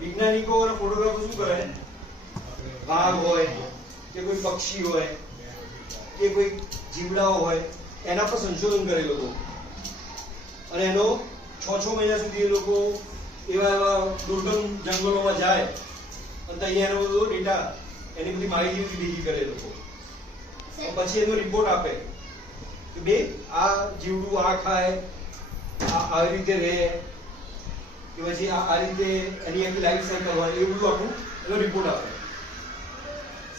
વૈજ્ઞાનિકો અને ફોટોગ્રાફર શું કરે, વાઘ હોય કે કોઈ પક્ષી હોય કે કોઈ જીવડાઓ હોય એના પર સંશોધન કરે લોકો, અને એનો 6 મહિના સુધી એ લોકો એવા દુર્ગમ જંગલોમાં જાય અને અહીંયા એનો બધો ડેટા, એની બધી માહિતી ભેગી કરે લોકો, પછી એનો રિપોર્ટ આપે કે બે આ જીવડું આ ખાય, આવી રીતે રહે, કે પછી આ રીતે એની આખી લાઈફ સાયકલ હોય, એ બધું આખું એનો રિપોર્ટ આપે.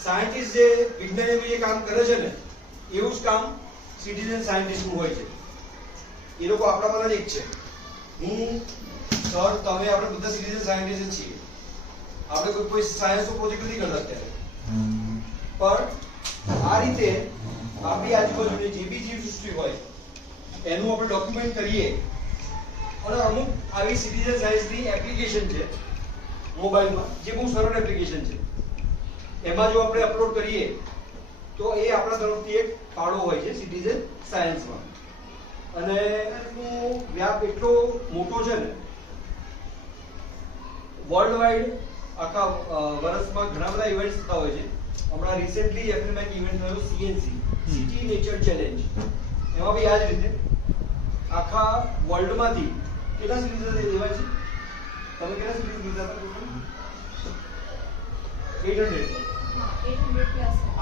સાયન્ટિસ્ટ જે વિજ્ઞાનિકો જે કામ કરે છે ને એવું જ કામ સિટીઝન સાયન્ટિસ્ટનું હોય છે. એ લોકો આપણામાંના જ એક છે. હું, સર, તમે, આપણે બધા સિટીઝન સાયન્ટિસ્ટ જ છીએ. આપણે કોઈ સાયન્સનો પ્રોજેક્ટ નથી કરતા અત્યારે, પણ આ રીતે આપણી આજુબાજુની જે બી જીવસૃષ્ટિ હોય એનું આપણે ડોક્યુમેન્ટ કરીએ, અને અમુક આવી સિટીઝન સાયન્સની એપ્લિકેશન છે મોબાઈલમાં, જે બહુ સરળ એપ્લિકેશન છે. એમાં જો આપણે અપલોડ કરીએ તો એ આપણા તરફથી એક ફાળો હોય છે સિટીઝન સાયન્સમાં. અને એનું વ્યાપ એટલો મોટો છે ને, વર્લ્ડ વાઇડ આખા વર્ષમાં ઘણા બધા ઇવેન્ટ્સ થતા હોય છે. હમણાં રિસેન્ટલી એપ્રિલમાં એક ઇવેન્ટ થયો સીએનસી, સિટી નેચર ચેલેન્જ. એમાં બી આ જ રીતે આખા વર્લ્ડમાંથી કેટલા સિટીઝન એવા છે, તમે કેટલા સિટીઝન લીધા હતા?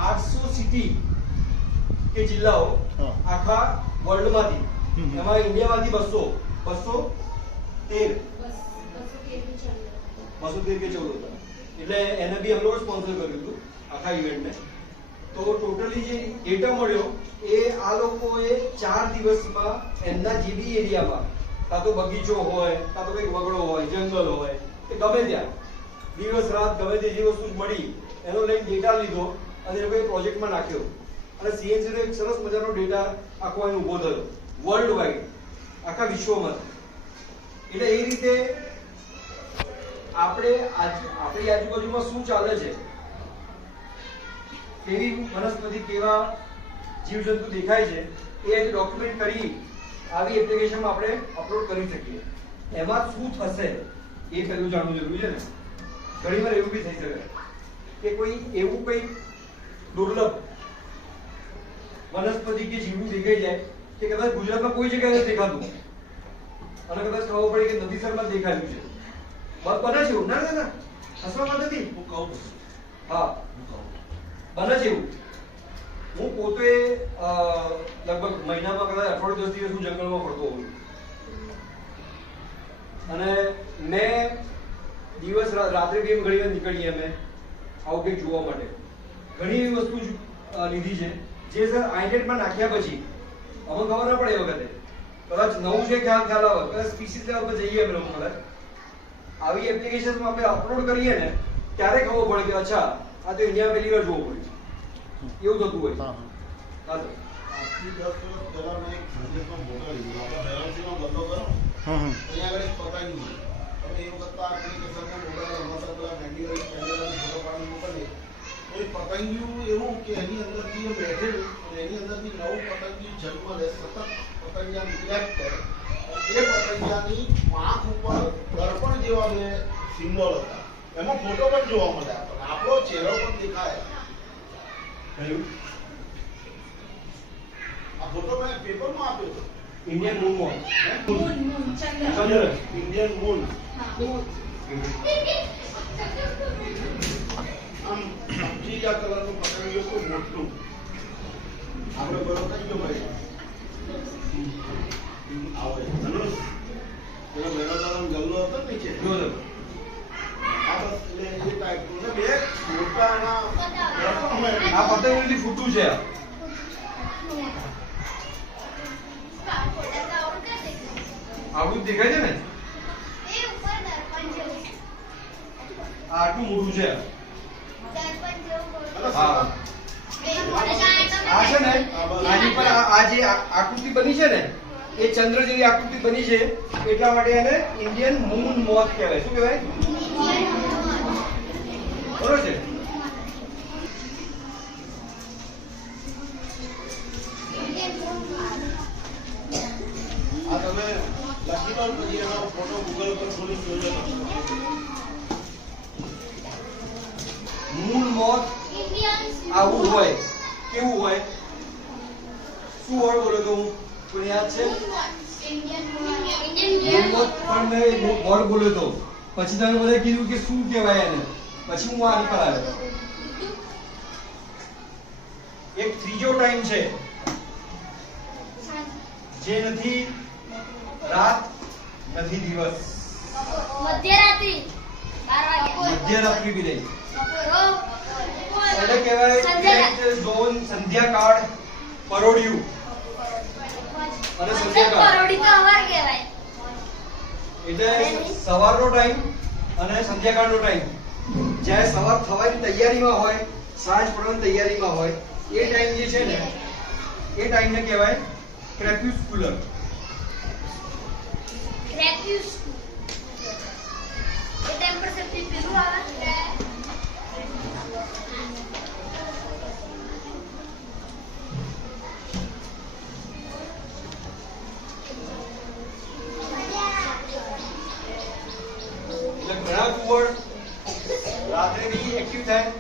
800 સિટી કે જિલ્લાઓ આખા વર્લ્ડમાંથી, એમાં ઇન્ડિયામાંથી 213 કે 14 હતા. એટલે એને બી અમે લોકો સ્પોન્સર કર્યું હતું આખા ઇવેન્ટને. તો ટોટલી જે ડેટા મળ્યો એ આ લોકોએ 4 દિવસમાં એમના જે બી એરિયામાં, કાં તો બગીચો હોય, કાં તો કંઈક વગડો હોય, જંગલ હોય, કે ગમે ત્યાં દિવસ રાત ગમે તે જે વસ્તુ મળી એનો લઈને ડેટા લીધો અને એ લોકોએ પ્રોજેક્ટમાં નાખ્યો. અને સીએનસી નો એક સરસ મજાનો ડેટા આખો એને ઉભો થયો વર્લ્ડ વાઇડ, આખા વિશ્વમાં. એટલે એ રીતે આપણે આપણી આજુબાજુમાં શું ચાલે છે, કેવી વનસ્પતિ, કેવા જીવજંતુ દેખાય છે, એ ડોક્યુમેન્ટ કરી આવી એપ્લિકેશનમાં આપણે અપલોડ કરી શકીએ. એમાં શું થશે એ પહેલું જાણવું જરૂરી છે ને. ઘણી વાર એવું બી થઈ શકે કે કોઈ એવું કંઈ દુર્લભ વનસ્પતિ કે જીવડું દેખાઈ જાય કે કદાચ ગુજરાતમાં કોઈ જગ્યાએ નથી દેખાતું, અને કદાચ ખબર પડે કે નદીસરમાં દેખાયું છે. બને છે એવું? ના ના ના, હસવામાં નથી. હા, બને છે એવું. હું પોતે લગભગ મહિનામાં કદાચ 8-10 દિવસ હું જંગલમાં ફરતો હોઉં છું, અને મેં દિવસ રાત્રે બી ઘણી વાર નીકળીએ અમે આવું કંઈક જોવા માટે. ઘણી એવી વસ્તુ લીધી છે જે સર આઈનેટમાં નાખ્યા પછી અમને ખબર ના પડે એ વખતે, કદાચ નવું છે ખ્યાલ આવે, કદાચ સ્પીસીસ લેવલ પર જઈએ અમે લોકો, કદાચ આવી એપ્લિકેશનમાં આપણે અપલોડ કરીએ ને ત્યારે ખબર પડે કે અચ્છા આ તો ઇન્ડિયા પહેલી વાર જોવું પડે છે, એવું થતું હોય. હા તો 10 વર્ષ પહેલા મેં એક સંદેશમાં ફોટો લીધો, આપણે બેરાસીમાં બંધો કરો અહીંયા આગળ એક પતંગ છે. તમે એવું કરતા એપ્લિકેશનમાં મોબાઈલ રમતા પેલા મેન્યુઅલ કેમેરાથી ફોટો પાડી મોકલીએ તો એ પતંગિયું એવું કે એની અંદરથી એ બેઠેલું અને એની અંદરથી નવું પતંગિયું જન્મ લે, સતત પતંગિયા રિએક્ટ કરે. એ પતંગિયાની પાંખ ઉપર દર્પણ જેવા બે સિમ્બોલ હતા, એમાં ફોટો પણ જોવા મળે, આપણો ચહેરો પણ દેખાય. આ ફોટો મેં પેપરમાં આપ્યો હતો. ઇન્ડિયન મૂન, ચંદ્ર, ઇન્ડિયન મૂન. આમ સમજીયા કલરનું પતંગિયું ખૂબ મોટું, આપણે બરોબર થઈ ગયો ભાઈ આવે ધનુષ પેલો મેરોદાનો ગલ્લો હતો ને નીચે, આ બસ એટલે એ ટાઈપનું ને બે મોટા એના આ પતંગ ફૂટું છે. આવું દેખાય છે ને, આટલું મોટું છે. હા, આ છે ને આની પર આ જે આકૃતિ બની છે ને એ ચંદ્ર જેવી આકૃતિ બની છે, એટલા માટે એને ઇન્ડિયન મૂન મોથ કહેવાય. શું કહેવાય? બરોબર છે. આ તમે લખી લો પછી એનો ફોટો ગૂગલ પર ખોલી જોજો. મૂન મોથ આવું હોય કેવું હોય શું વર્ડ બોલ્યો તો હું કોને યાદ છે મૂન મોથ પણ મેં વર્ડ બોલ્યો તો પછી તમે બધા કીધું કે શું કહેવાય એને પછી હું આની પર આવ્યો એક ત્રીજો ટાઈમ છે જે નથી રાત નથી દિવસ મધ્યરાત્રિ 12 વાગ્યા મધ્યરાત્રિ બી નહીં એટલે એટલે કહેવાય ઝોન સંધ્યાકાળ પરોડિયું અને સંધ્યાકાળ પરોડી તો અવાર કહેવાય એટલે સવારનો ટાઈમ અને સંધ્યાકાળનો ટાઈમ જ્યારે સવાર થવાની તૈયારીમાં હોય સાંજ પડવાની તૈયારીમાં હોય એ ટાઈમ જે છે ને એ ટાઈમને કહેવાય ક્રેપ્યુસ્ક્યુલર ક્રેપ્યુસ એ ટાઈમ પર સે પેલું આવે એટલે ઘણા કુવડ રાત્રે બી એક્ટિવ થાય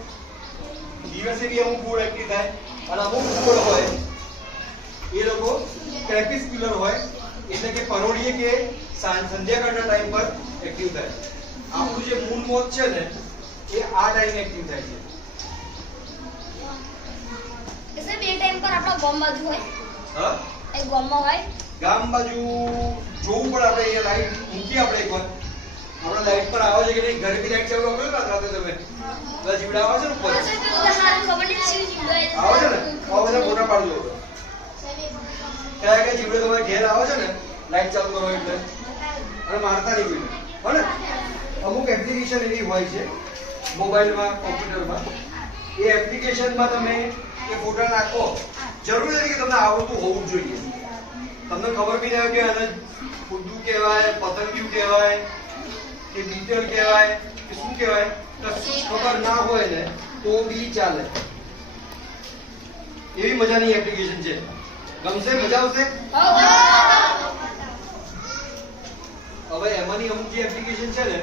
દિવસે બી અમુક કુવડ એક્ટિવ થાય અને અમુક કુવડ હોય એ લોકો ક્રેપ્યુસ્ક્યુલર હોય એટલે કે પરોઢીએ કે સંધ્યાકાળના ટાઈમ પર એક્ટિવ થાય આપણું જે મૂન મોથ છે ને એ આ ટાઈમે એક્ટિવ થાય છે એટલે બે ટાઈમ પર આપણો ગોમ બાજુ હોય હા એ ગોમમાં હોય ગામ બાજુ જોવું પડે આપણે અહીંયા લાઈટ મૂકી આપણે એકવાર આપણે લાઈટ પર આવે છે કે નહીં ઘરે બી લાઈટ ચાલુ કરો ને રાતે તમે બધા જીવડા આવે છે ને ઉપર હારું ખબર નહીં શું જીવડાય આવે છે ને આવા બધા ફોટા પાડજો ક્યાં કે જીવડે તમારે ઘેર આવે છે ને લાઈટ ચાલુ કરો એટલે અને મારતા નહીં કોઈને હો ને અમુક એપ્લિકેશન એવી હોય છે મોબાઈલમાં કોમ્પ્યુટરમાં એ એપ્લિકેશનમાં તમે એ ફોટા નાખો જરૂર નથી કે તમને આવડતું હોવું જ જોઈએ તમને ખબર બી ના હોય કે આને ફુદ્દુ કહેવાય પતંગિયું કહેવાય કે બીટલ કહેવાય કે શું કહેવાય કશું જ ખબર ના હોય ને તો બી ચાલે એવી મજાની એપ્લિકેશન છે ગમશે મજા આવશે હવે એમાંની અમુક જે એપ્લિકેશન છે ને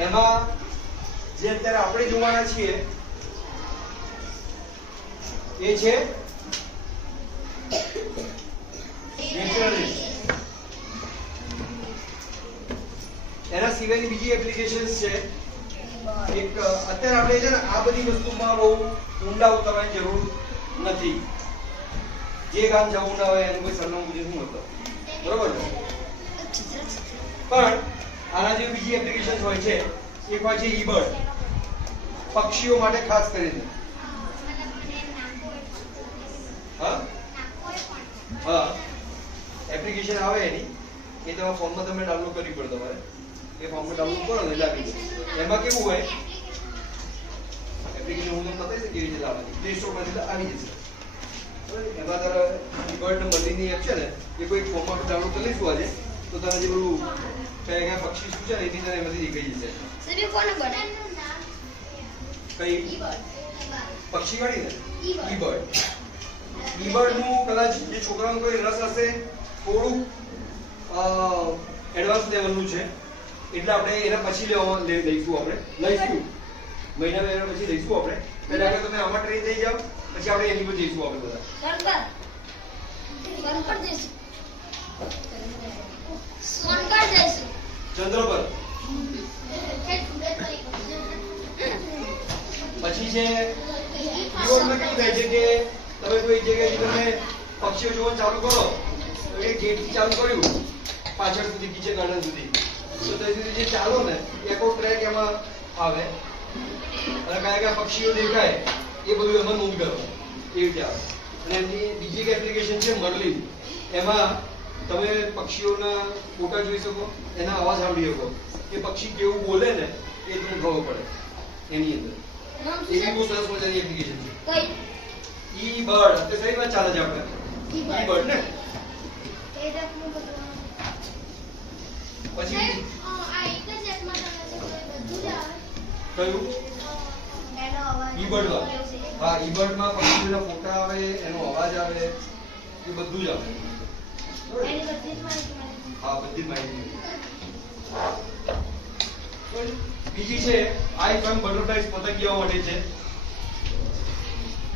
એમાં જે અત્યારે આપણે જોવાના છીએ એ છે નેચરલિસ્ટ એના સિવાયની બીજી એપ્લિકેશન્સ છે એક અત્યારે આપણે છે ને આ બધી વસ્તુમાં બહુ ઊંડા ઉતરવાની જરૂર નથી જે ગામ જવું ના હોય એનું કોઈ સરનામું પૂછે શું હતો બરોબર ને પણ આના જે બીજી એપ્લિકેશન્સ હોય છે એક હોય છે ઈબર્ડ પક્ષીઓ માટે ખાસ કરીને હા હા એપ્લિકેશન આવે એની એ તમારા ફોનમાં તમે ડાઉનલોડ કરવી પડે તમારે એ ફોર્મમાં ડાઉનલોડ કરો ને એટલે આપી દે એમાં કેવું હોય એપ્લિકેશન હું તમને બતાવીશ કેવી રીતે લાવવાની પ્લે સ્ટોરમાંથી આવી જશે એમાં તારે ઈબર્ડ નંબરની એપ છે ને એ કોઈ ફોર્મમાં ડાઉનલોડ કરી લઈશું આજે તો તને જે પેલું કયા પક્ષી શું છે ને એની તને એમાંથી દેખાઈ જશે સબી કોને બનાય કઈ પક્ષી વાળી ને ઈબર્ડ ઈબર્ડનું કદાચ જે છોકરાઓને કોઈ રસ હશે થોડું એડવાન્સ લેવલનું છે એટલે આપણે એના પછી લઈશું મહિના બે પછી લઈશું આપણે પહેલા આગળ તમે આમાં ટ્રેન થઈ જાઓ પછી આપણે એની પર જઈશું આપણે બધા ગણપત જઈશું સોનગઢ જઈશું ચંદ્ર પર પછી છે ઈવોર્ડમાં કેવું થાય છે કે તમે કોઈ જગ્યાએ તમે પક્ષીઓ જોવાનું ચાલુ કરો તો એ ગેટથી ચાલુ કર્યું પાછળ સુધી કિચન ગાર્ડન સુધી તો ત્યાં સુધી જે ચાલો ને એ આખો ટ્રેક એમાં આવે અને કયા કયા પક્ષીઓ દેખાય એ બધું એમાં નોંધ કરો એવી રીતે આવે અને એમની બીજી એક એપ્લિકેશન છે મર્લિન એમાં તમે પક્ષીઓના ફોટા જોઈ શકો એના અવાજ સાંભળી શકો એ પક્ષી કેવું બોલે ને એ તમને ખબર પડે એની અંદર એ બી બહુ સરસ મજાની એપ્લિકેશન છે ઈ બર્ડ અત્યારે સહી વાત ચાલે છે આપણે ઈ બર્ડ ને પછી કયું ઈબર્ડ હા ઈબર્ડમાં પક્ષીઓના ફોટા આવે એનો અવાજ આવે એ બધું જ આવે હા બધી જ માહિતી બીજી છે આઈ ફ્રમ બટરફ્લાઇઝ, પતંગિયાઓ માટે છે.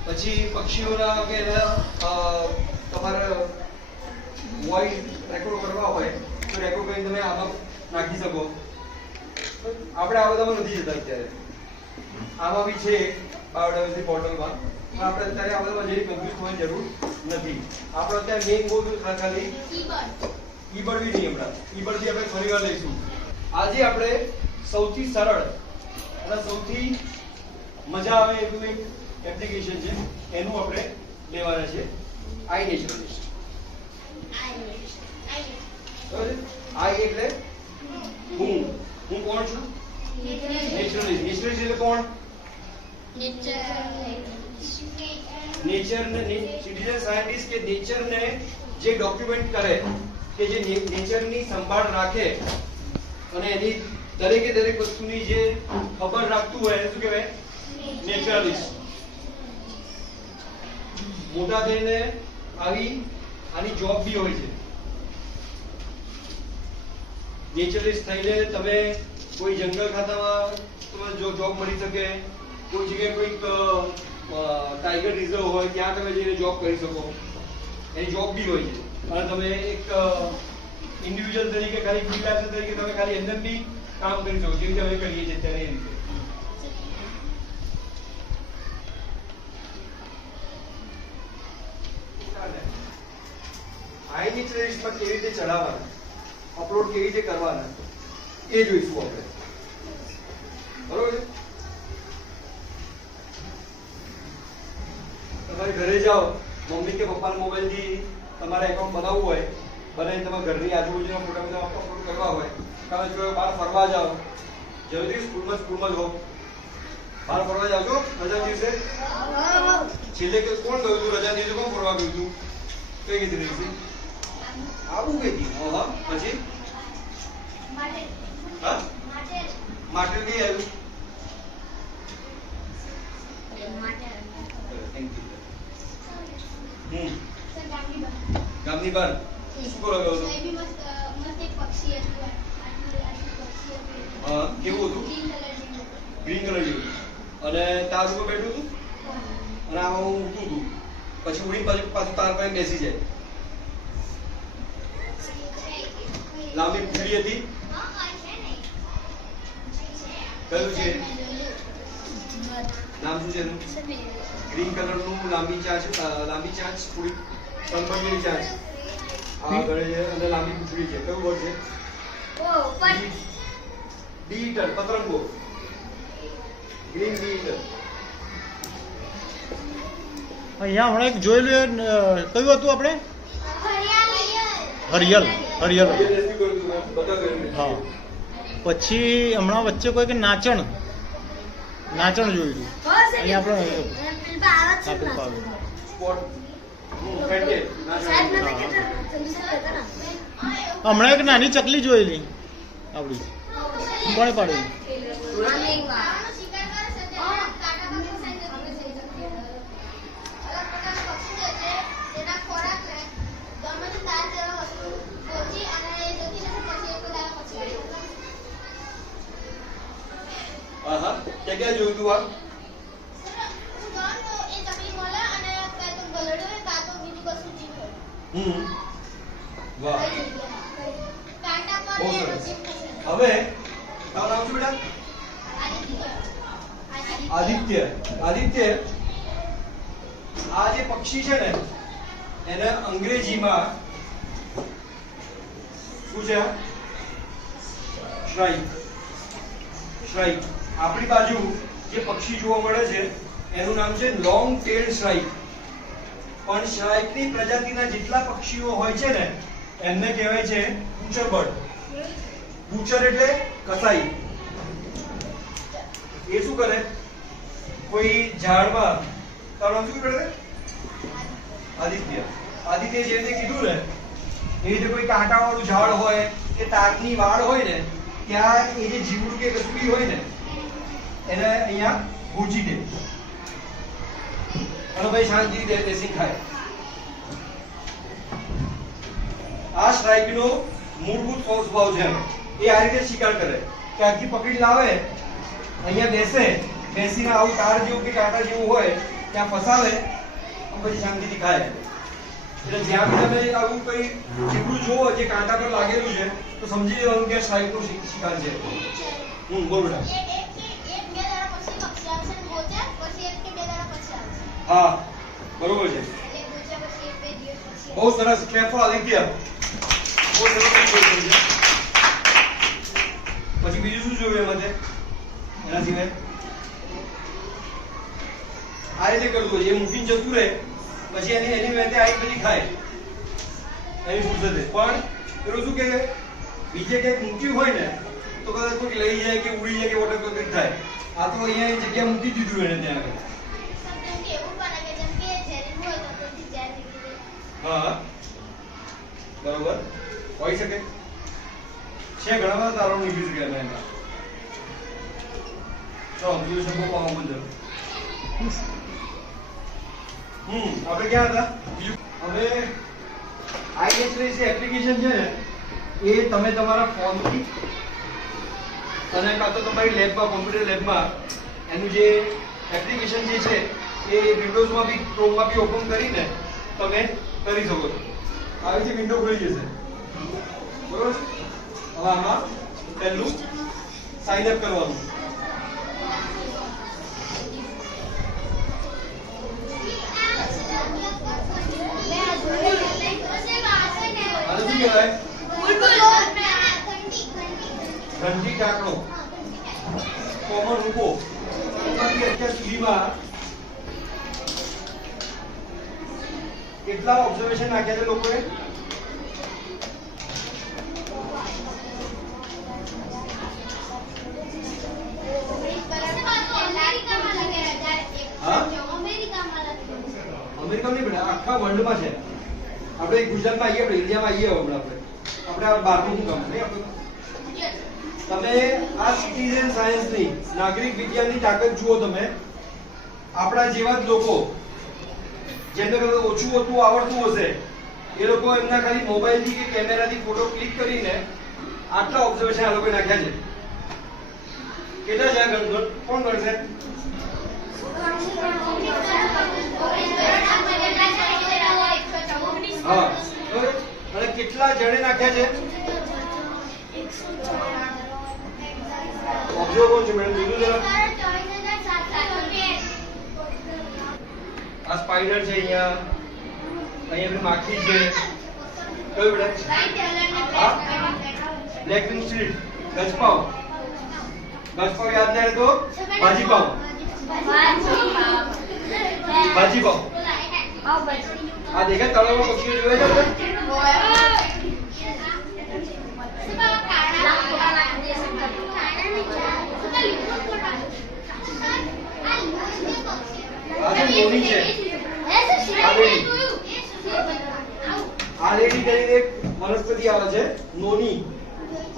પછી પક્ષીઓના કે તમારે વોઇસ રેકોર્ડ કરવા હોય તો રેકોર્ડ કરીને તમે આમાં નાખી શકો. આપણે આ બધામાં નથી જતા અત્યારે. આમાં બી છે બાયોડાયવર્સિટી પોર્ટલમાં, પણ આપણે અત્યારે આ બધામાં જઈ કન્ફ્યુઝ થવાની જરૂર નથી. આપણે અત્યારે મેઇન ગોલ ખાલી ઈબર્ડ બી નહીં, હમણાં ઈબર્ડ થી આપણે ફરી વાર લઈશું. આજે આપણે સૌથી સરળ અને સૌથી મજા આવે એવું એક એપ્લિકેશન છે, એનું આપણે લેવાના છે. આઈ નેચરલિસ્ટ. આઈ એટલે હું કોણ છું? નેચરલિસ્ટ. નેચરલિસ્ટ એટલે કોણ? નેચર ને સિટીઝન સાયન્ટિસ્ટ કે નેચરને જે ડોક્યુમેન્ટ કરે, કે જે નેચરની સંભાળ રાખે અને એની દરેકે દરેક વસ્તુની જે ખબર રાખતું હોય એને શું કહેવાય? નેચરલિસ્ટ. મોટા થઈને આની જોબ બી હોય છે. નેચરલિસ્ટ થઈને તમે કોઈ જંગલ ખાતામાં તમારે જો જોબ મળી શકે, કોઈ જગ્યાએ કોઈક ટાઈગર રિઝર્વ હોય ત્યાં તમે જઈને જોબ કરી શકો, એની જોબ બી હોય છે. અને તમે એક ઇન્ડિવિજ્યુઅલ તરીકે ખાલી ફ્રીલાન્સર તરીકે તમે ખાલી એમને બી કામ કરી શકો, જેવી રીતે અમે કરીએ છીએ ત્યારે એ રીતે. આઈ નેચરલિસ્ટમાં કેવી રીતે ચલાવવાના, અપલોડ કેવી રીતે કરવાના એ જોઈશું આપણે. બરોબર છે? તમારે ઘરે જાઓ, મમ્મી કે પપ્પાના મોબાઈલથી તમારે એકાઉન્ટ બનાવવું હોય, બનાવીને તમારા ઘરની આજુબાજુના ફોટા બધા અપલોડ કરવા હોય, તમે જો બહાર ફરવા જાઓ, જરૂરી સ્કૂલમાં જ હો, બહાર ફરવા જાઓ છો રજા દિવસે? છેલ્લે કોણ ગયું હતું રજા દિવસે? કોણ ફરવા ગયું હતું? કઈ કીધી રહી? આવું કઈ હતી? હા, પછી હા માટે કઈ આવ્યું? ગામની બહાર શું કરવા ગયો હતો? હા, કેવું હતું? ગ્રીન કલર જેવું. અને તાર ઉપર બેઠું હતું અને આમાં હું ઉઠતું હતું, પછી ઉડી પાછું તાર પર બેસી જાય. લાંબી પૂંછડી હતી. કયું છે નામ? શું છે એનું? ગ્રીન કલર નું લાંબી ચાંચ પૂરી સંપર્કની ચાંચ આ ગળે છે અને લાંબી પૂંછડી છે. કયું વર્ડ છે? બીટર. પતંગો. Green bitter. અહીંયા હમણાં એક જોયેલું કયું હતું આપણે? હરિયલ. હા. પછી હમણાં વચ્ચે કોઈ કે નાચણ જોયું હતું. અહીંયા આપણે હમણાં એક નાની ચકલી જોયેલી આપડી. કોણે પાડેલી? ક્યાં જોયું તું આ? વાહ, બહુ સરસ. હવે તારું નામ શું બેટા? આદિત્ય. આદિત્ય, આ જે પક્ષી છે ને એને અંગ્રેજીમાં શું છે? શ્રાઇક. શ્રાઇક. આપણી બાજુ જે પક્ષી જોવા મળે છે એનું નામ છે લોંગ ટેલ શ્રાઇક. પણ શ્રાઇકની પ્રજાતિના જેટલા પક્ષીઓ હોય છે ને એમને કહેવાય છે બુચર બર્ડ. બુચર એટલે કસાઈ. એ શું કરે? કોઈ ઝાડમાં, તારું નામ શું કરે? આદિત્ય. આદિત્ય જે રીતે કીધું ને એ રીતે કોઈ કાંટાવાળું ઝાડ હોય કે તારની વાડ હોય ને ત્યાં એ જે જીવડું કે કશું બી હોય ને એને અહીંયા ભૂંચી દે અને ભાઈ શાંતિથી બેસી ખાય. આ શ્રાઇકનો મૂળભૂત સ્વભાવ છે. એ આ રીતે શિકાર કરે કે આખી પકડી લાવે અહીંયા બેસીને આવું તાર જેવું કે કાંટા જેવું હોય ત્યાં ફસાવે અને પછી શાંતિથી ખાય. એટલે જ્યાં બી તમે આવું કઈ ચીકડું જોવો જે કાંટા પર લાગેલું છે તો સમજી લેવાનું કે સ્ટ્રાઇકનો શિકાર છે. બોલ બેટા. હા બરોબર છે. બહુ સરસ. Clap for Aditya. બહુ સરસ question છે. પછી બીજું શું જોયું એમાં એના સિવાય આ રીતે કરવું એ મૂકીને જતું રહે પછી એની મેતે આવી બધી ખાય એની ફુરસતે. પણ પેલું શું કે બીજે કંઈક મૂક્યું હોય ને તો કદાચ કોઈ લઈ જાય કે ઉડી જાય કે વોટર કંઈક થાય. આ તો અહીંયા એ જગ્યા મૂકી દીધું એને ત્યાં આગળ. હા બરોબર હોઈ શકે છે. ઘણા બધા તારો નીકળી શકે એમાં. ચલો ઓબ્ઝર્વેશન બહુ પાવા બંધ. આપણે ક્યાં હતા? હવે આઈએસએસ એપ્લિકેશન છે ને એ તમે તમારા ફોનથી અને કાં તો તમારી લેબમાં કોમ્પ્યુટર લેબમાં એનું જે એપ્લિકેશન જે છે એ વિન્ડોઝમાં બી ક્રોમમાં બી ઓપન કરીને તમે કરી શકો છો. આવી રીતે વિન્ડો ખુલી જશે. બરોબર. હવે આમાં પહેલું સાઇન અપ કરવાનું. આને શું કહેવાય? ઘંટી ટાંકણો કોમન રૂપો. અત્યાર સુધીમાં કેટલા ઓબ્ઝર્વેશન નાખ્યા છે લોકોએ? અમેરિકામાં નહીં બેટા, આખા વર્લ્ડમાં છે. આપણે ગુજરાતમાં આવીએ, આપણે ઇન્ડિયામાં આવીએ. આપણે આ બહારનું શું કામ નહીં આપણે. તમે આ સિટીઝન સાયન્સની નાગરિક વિજ્ઞાનની તાકાત જુઓ. તમે આપણા જેવા જ લોકો જેમને કદાચ ઓછું હોતું આવડતું હશે એ લોકો એમના ખાલી મોબાઈલથી કે કેમેરાથી ફોટો ક્લિક કરીને આટલા ઓબ્ઝર્વેશન આ લોકોએ નાખ્યા છે. કેટલા છે? કોણ કરશે? હા અને કેટલા જણે નાખ્યા છે? ઓબ્ઝર્વ કોણ છે મેડમ? બીજું જરા. આ સ્પાઈડર છે. અહીંયા માખી છે. કયું બેટા? હા બ્લેક વિંગ સ્ટ્રીટ. ગજપાવ. ગજપાવ યાદ ના રહે તો ભાજી પાવ. ભાજી પાવ. આ દેખા તળાવમાં પક્ષીઓ જોયા છે? નોની છે. આલેડી કરીને એક વનસ્પતિ આવે છે નોની.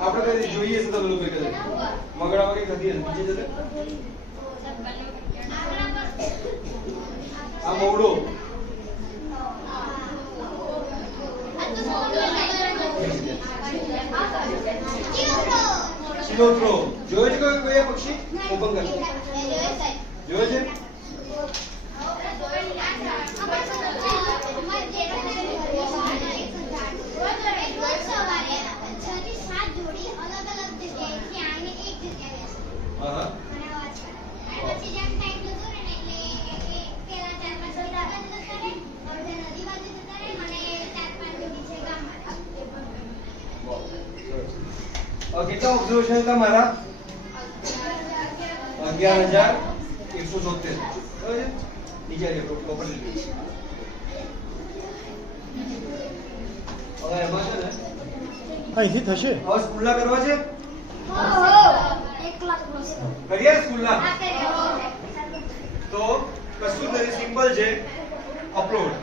આપણે કદી જોઈએ છે તમે લોકો કદાચ મગડા વગેરે થતી હશે. નીચે જશે આ મવડો. ચિલોત્રો જોયો છે કોઈ પક્ષી? ઓપન કર. જોયો છે? કેટલા ઓબ્ઝર્વેશન હતા મારા? 11,176. નીચે પ્રોપર્ટી. હવે એમાં છે ને અહીંથી થશે. હવે સ્કૂલના કરવા છે? કરીએ સ્કૂલના? તો કશું નથી, સિમ્પલ છે. અપલોડ.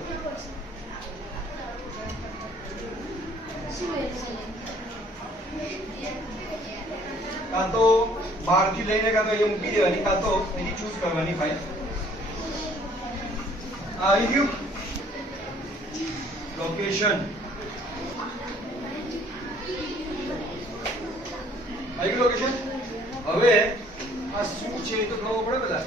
કાં તો બહારથી લઈને કાં તો અહીંયા મૂકી દેવાની, કાં તો એની ચૂઝ કરવાની ફાઇલ. આવી ગયું લોકેશન. આવી ગયું લોકેશન. હવે આ આ શું છે એ તો ખબર પડે બધા.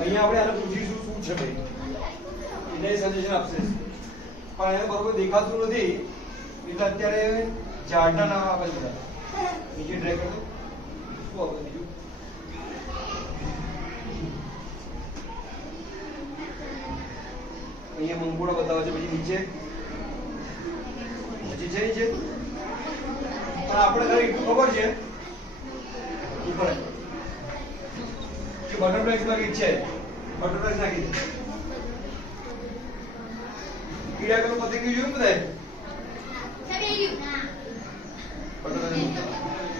અહીંયા આપણે આને પૂછીશું શું છે ભાઈ, એટલે સજેશન આપશે, પણ એને બરોબર દેખાતું નથી એટલે અત્યારે ઝાડના નામ આપે છે બધા. નીચે ડ્રેગ કરો. શું આપે બીજું? અહીંયા મંગોળા બતાવે છે, પછી નીચે છે નીચે. પણ આપણે ખાલી એટલું ખબર છે ઉપર કે બટરફ્લાય માં કંઈક છે, બટરફ્લાય નાખી દે. કીડા કરું પતંગ જોયું બધાએ?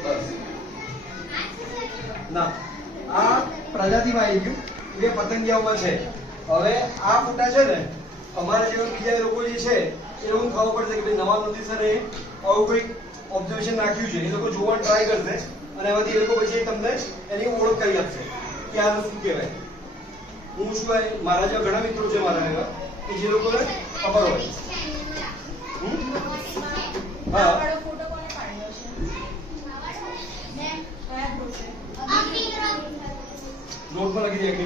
બસ ના, આ પ્રજાતિમાં આવી ગયું, એ પતંગિયાઓમાં છે. હવે આ ફૂટા છે ને, અમારા જેવા બીજા લોકો જે છે એ લોકો ખબર પડશે કે ભાઈ નવા નોંધીસરે આવું કંઈક ઓબ્ઝર્વેશન નાખ્યું છે. એ લોકો જોવાનું ટ્રાય કરશે અને એમાંથી એ લોકો પછી તમને એની ઓળખ કરી આપશે કે આનું શું કહેવાય. હું શું હોય, મારા જેવા ઘણા મિત્રો છે મારા એવા કે જે લોકોને ખબર હોય. હા, નોટમાં લખી દે કે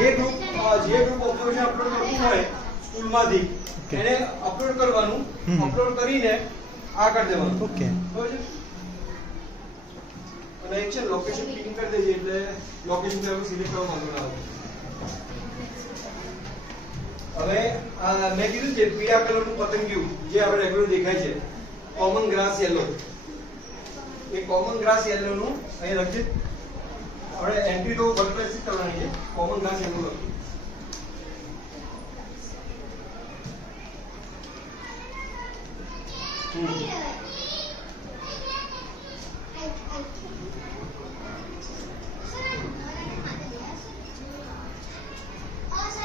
જે ગ્રુપ ઓબ્ઝર્વેશન અપલોડ કરવું હોય સ્કૂલમાંથી એને અપલોડ કરવાનું, અપલોડ કરીને આ કરી દેવાનું. ઓકે. બરાબર છે. અને એક છે લોકેશન પિન કરી દેજે એટલે લોકેશન પર સિલેક્ટ કરવા માંગો ના આવે. હવે મેં કીધું છે પીળા કલરનું પતંગિયું જે આપણે રેગ્યુલર દેખાય છે, કોમન ગ્રાસ યેલો. એ કોમન ગ્રાસ યેલો નું અહીં લખીએ. આપણે એન્ટ્રી તો બટરફ્લાય કરવાની છે. કોમન ગ્રાસ યેલો લખીએ.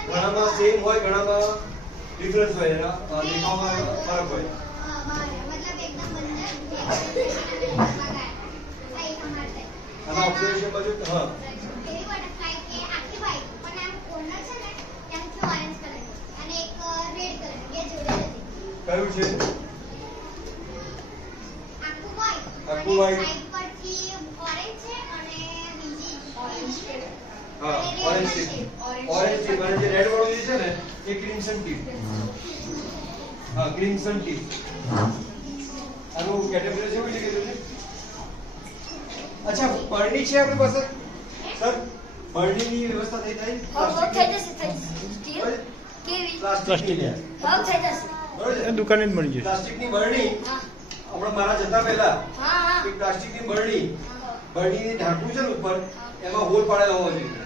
ઘણામાં સેમ હોય, ઘણામાં ડિફરન્સ હોય, એના દેખાવમાં ફરક હોય. આના ઓબ્ઝર્વેશન બાજુ હા કયું છે? આખું white. હા, ઓરેન્જ ટીપ. ઓરેન્જ ટીપ અને જે રેડ વાળું જે છે ને એ ક્રિમ્સન ટીપ. હા, ક્રિમ્સન ટીપ. આનું કેટેગરી જેવું છે કે તમને? અચ્છા, બરણી છે આપણી પાસે સર? બરણીની વ્યવસ્થા થઈ જાય? પ્લાસ્ટિક એ દુકાને જ મળી જશે. પ્લાસ્ટિકની બરણી હમણાં મારા જતા પહેલા એક પ્લાસ્ટિકની બરણીની ઢાંકણું છે ને ઉપર, એમાં હોલ પાડેલો હોવો જોઈએ.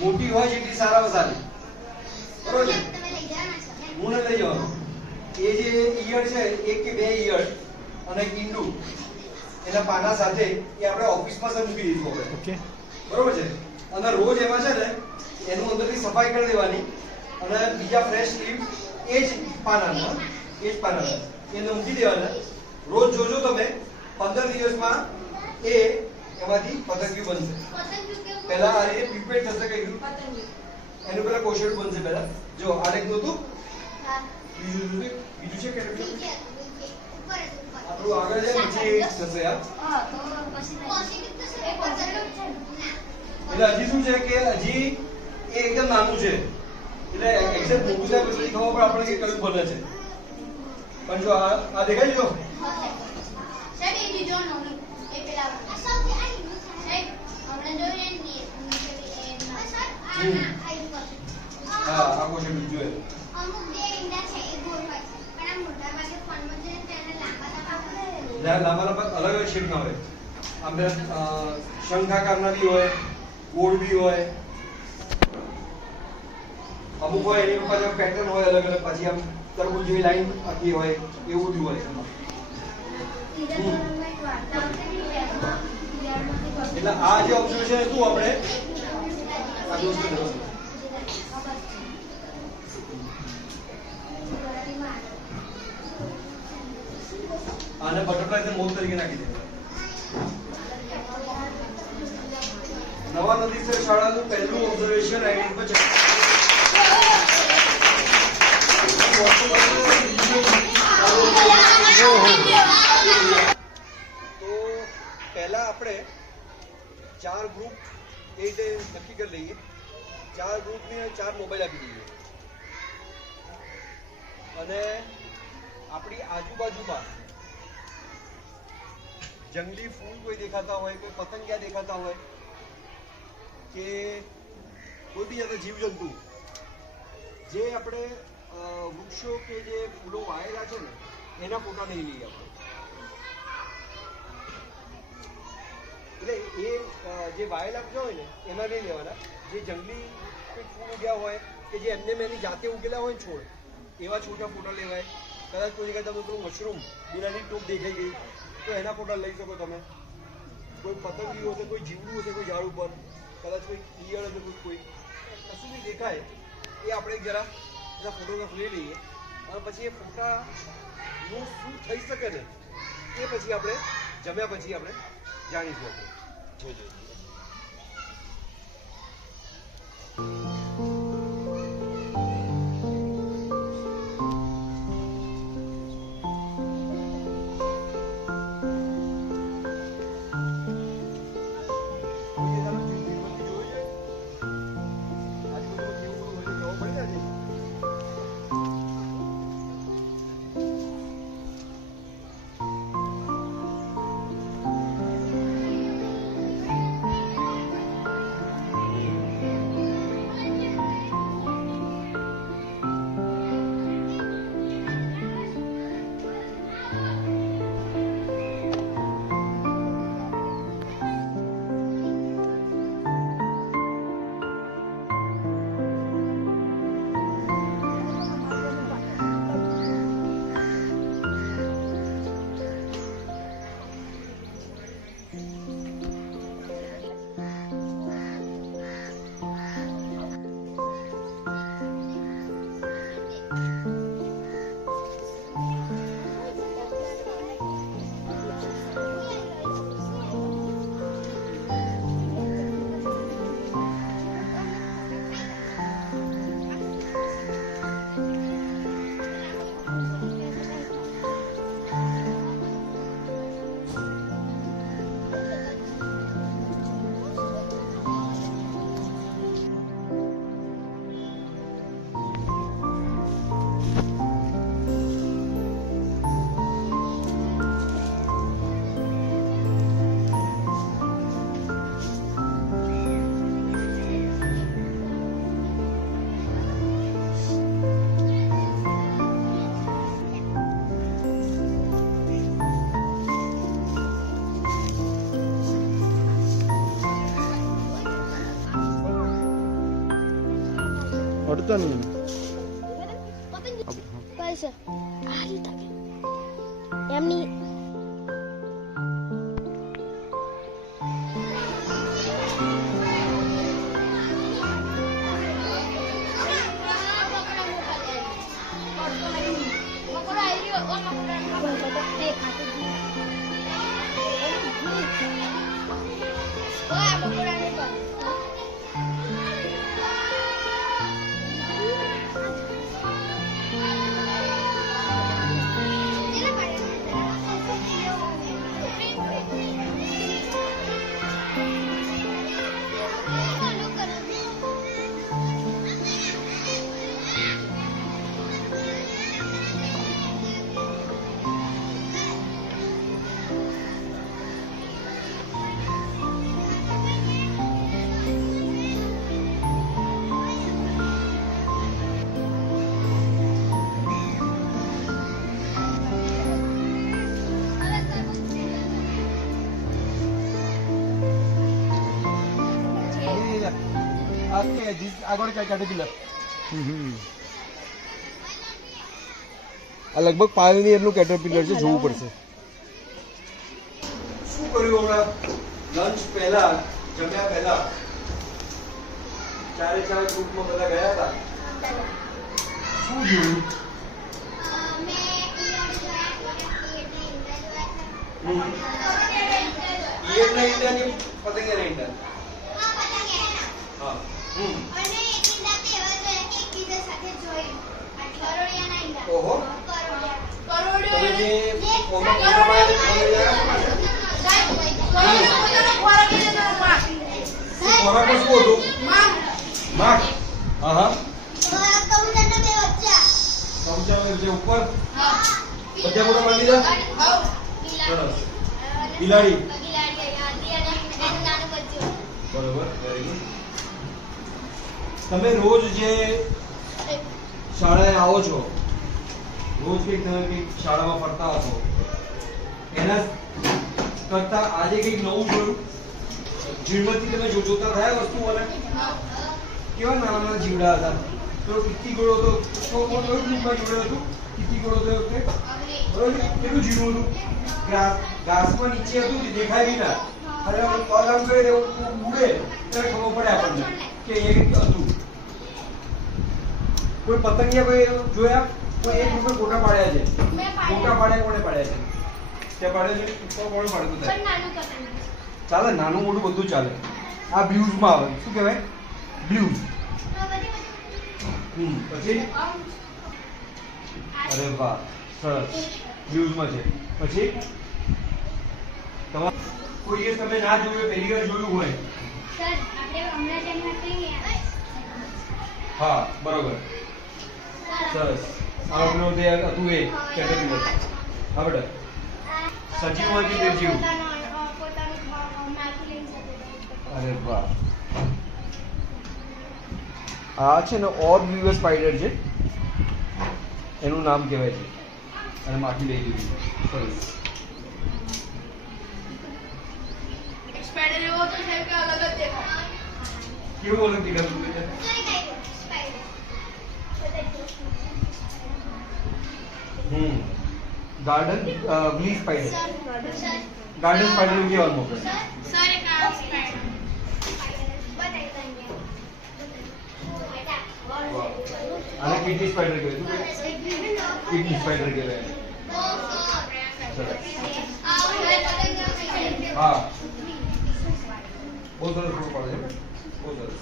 મોટી હોય જેટલી સારામાં સારી. બરોબર છે? હું નથી લઈ જવાનો. એ જે ઈયળ છે, એક કે બે ઈયળ અને ઈંડું એના પાના સાથે એ આપણે ઓફિસમાં સર મૂકી દીધું આપણે. ઓકે. બરોબર છે? અને રોજ એમાં છે ને એનું અંદરથી સફાઈ કરી દેવાની અને બીજા ફ્રેશ લીવ એ જ પાનાના એને મૂકી દેવાના. રોજ જોજો તમે 15 દિવસમાં એ એમાંથી પતંગિયું બનશે. પહેલા આ રીતે પ્રિપેર થશે કઈ એનું પહેલા કોશેડ બનશે. પહેલા જો આ રીતનું હતું, બીજું છે કે આપણું આગળ છે નીચે થશે આ. એટલે હજી શું છે કે હજી એ એકદમ નાનું છે એટલે એક્ઝેક્ટ મોટું થાય પછી ખબર પડે આપણે કે કયું બને છે. પણ જો આ દેખાય જો હા, આ કોશેડ બીજું એ લાંબા લાંબા અલગ અલગ શેપ ના હોય. આમ શંખાકારના બી હોય, ગોળ બી હોય, અમુક હોય એની ઉપર પેટર્ન હોય અલગ અલગ, પછી આમ તરબૂચ જેવી લાઈન આખી હોય એવું બધું હોય. એટલે આ જે ઓબ્ઝર્વેશન હતું આપણે આ દોસ્તો આને બટરફ્લાય મોલ તરીકે નાખી દે. નવા નદીસર શાળાનું પહેલું ઓબ્ઝર્વેશન આઈડી પર છે. તો પહેલા આપણે 4 ગ્રુપ એ રીતે નક્કી કરી લઈએ. 4 ગ્રુપને 4 મોબાઈલ આપી દઈએ અને આપણી આજુબાજુમાં જંગલી ફૂલ કોઈ દેખાતા હોય, કોઈ પતંગિયા દેખાતા હોય કે કોઈ બી જાતના જીવજંતુ જે આપણે વૃક્ષો કે જે ફૂલો વાયેલા છે ને એના ફોટા નહીં લઈએ આપણે. એટલે એ જે વાયેલા ફૂલો હોય ને એના નહીં લેવાના. જે જંગલી કોઈ ફૂલ ઉગ્યા હોય કે જે એમને એની જાતે ઉગેલા હોય ને છોડ, એવા છોટા ફોટા લેવાય. કદાચ કોઈ જગ્યાએ તમે પેલું મશરૂમ બિલાની ટોપ દેખાઈ ગઈ તો એના ફોટા લઈ શકો તમે. કોઈ પતંગિયું હશે, કોઈ જીવડું હશે કોઈ ઝાડ ઉપર, કદાચ કોઈ ઈયળ હશે, કોઈ કશું બી દેખાય એ આપણે જરા એના ફોટોગ્રાફ લઈ લઈએ અને પછી એ ફોટાનું શું થઈ શકે ને એ પછી આપણે જમ્યા પછી આપણે જાણીશું. આપણે જોઈ જોઈએ. અડતા નહીં પૈસા એમની આગળ કઈ કેટરપિલર આ લગભગ પાયોનિયરનું કેટરપિલર છે, જોવું પડશે. શું કર્યું હમણાં લંચ પહેલા, જમ્યા પહેલા 4 ગ્રુપમાં બધા ગયા હતા. શું જોયું? ઈયળના ઈંડાની પતંગિયાના ઈંડા. હા. અને એક ઈંડા તો એવા જોયા કે એકબીજા સાથે જોઈ. આ ખરોડિયાના ઈંડા ઓહો તમે જે ઓમાં કોટા પાડે છે, ખોરાક શું હતું? માખ. હા હા. કબૂતર જે ઉપર બધા મોટા પાડી દીધા. સરસ. બિલાડી. બરોબર, વેરી ગુડ. તમે રોજ જે શાળાએ આવો છો, રોજ કંઈક તમે કંઈક શાળામાં ફરતા હશો, એના કરતા આજે કંઈક નવું જોયું? ઝીણવટથી તમે જોતા થયા વસ્તુઓને? કેવા નાના નાના જીવડા હતા? તો કિત્તી ગોળો હતો, તો કયું ગ્રુપમાં જોડ્યો હતું? કિત્તી ગોળો હતો વખતે બરોબર, કેટલું ઝીણું હતું, ઘાસમાં નીચે હતું, દેખાય બી ના. અરે પગ આમ કરી દે, ઉડે ત્યારે ખબર પડે આપણને કે એ કંઈક હતું. કોઈ પતંગિયા કોઈ જોયા? કોઈ એક ઉપર ફોટા પાડ્યા છે. ફોટા પાડ્યા કોણે પાડ્યા છે? તે પાડ્યા છે? કોણ પાડતું થાય? ચાલે, નાનું મોટું બધું ચાલે. આ બ્લ્યુઝમાં આવે, શું કહેવાય? બ્લ્યુઝ. પછી અરે વાહ, સરસ, બ્લ્યુઝમાં છે. પછી તમારે કોઈ તમે ના જોયું, પહેલી વાર જોયું હોય? હા, બરોબર, સરસ. આપણું તે હતું એ કેટેગરી. હા બેટા, સજીવમાંથી નિર્જીવ. અરે વાહ. આ છે ને ઓર્બ વીવર સ્પાઈડર છે, એનું નામ કહેવાય છે. અને માખી લઈ લીધી. સરસ. સ્પાઈડર એવો તો છે કે અલગ જ દેખાય. કેવું અલગ દેખાતું છે? ગાર્ડન વી સ્પાઈડર. ગાર્ડન સ્પાઈડર કેવાનું આપણે? સર એક આ સ્પાઈડર આને કિડની સ્પાઈડર કહેવાય. કિડની સ્પાઈડર કહેવાય. સરસ. હા, બહુ સરસ ફોટો પાડે છે. બહુ સરસ.